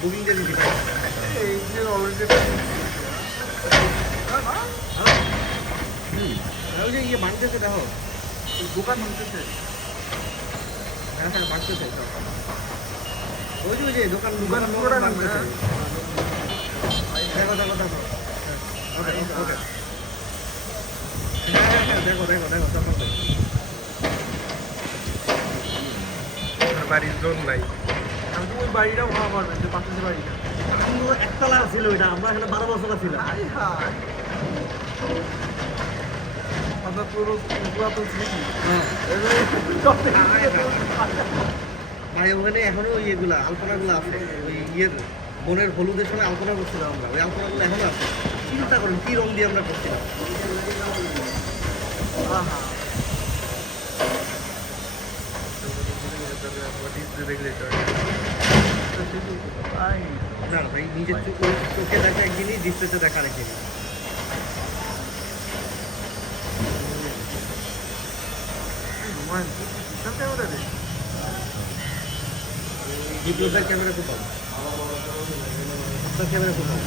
Booking দিয়ে দিচ্ছি ভাই। এই যে অলরেডি ওই যে ইয়ে ভাঙতেছে দেখো, দোকান ভাঙতেছে। হ্যাঁ হ্যাঁ ভাঙতেছে সব। ওই যে দোকান দোকান দোকান পুরোটা ভাঙতেছে। ভাঙতেছে। দেখো দেখো দেখো, ওকে ওকে, হ্যাঁ হ্যাঁ হ্যাঁ দেখো দেখো দেখো সব ভাঙতেছে। বাড়ির জোন নাই। আমি তো ওই বাড়িটাও ভাঙা পারবেন, যে পাশের যে বাড়িটা। আমরা একতলা ছিল ওইটা, আমরা এখানে 12 বছর ছিলাম। High high. আপনার পুরাতন স্মৃতি। হ্যাঁ হ্যাঁ। ভাই ওখানে এখনো ইয়েগুলা আলপনাগুলো আছে, ওই ইয়ের বোনের হলুদের সময় আলপনা করছিলাম আমরা, ওই আলপনাগুলো এখনো আছে। চিন্তা করেন কি রং দিয়ে আমরা করছিলাম। না না ভাই, নিজের চোখে দেখা এক জিনিস, ডিসপ্লেতে দেখা আরেক জিনিস। দ্বিতীয়টার ক্যামেরা কোথাও, আপনার ক্যামেরা কোথাও?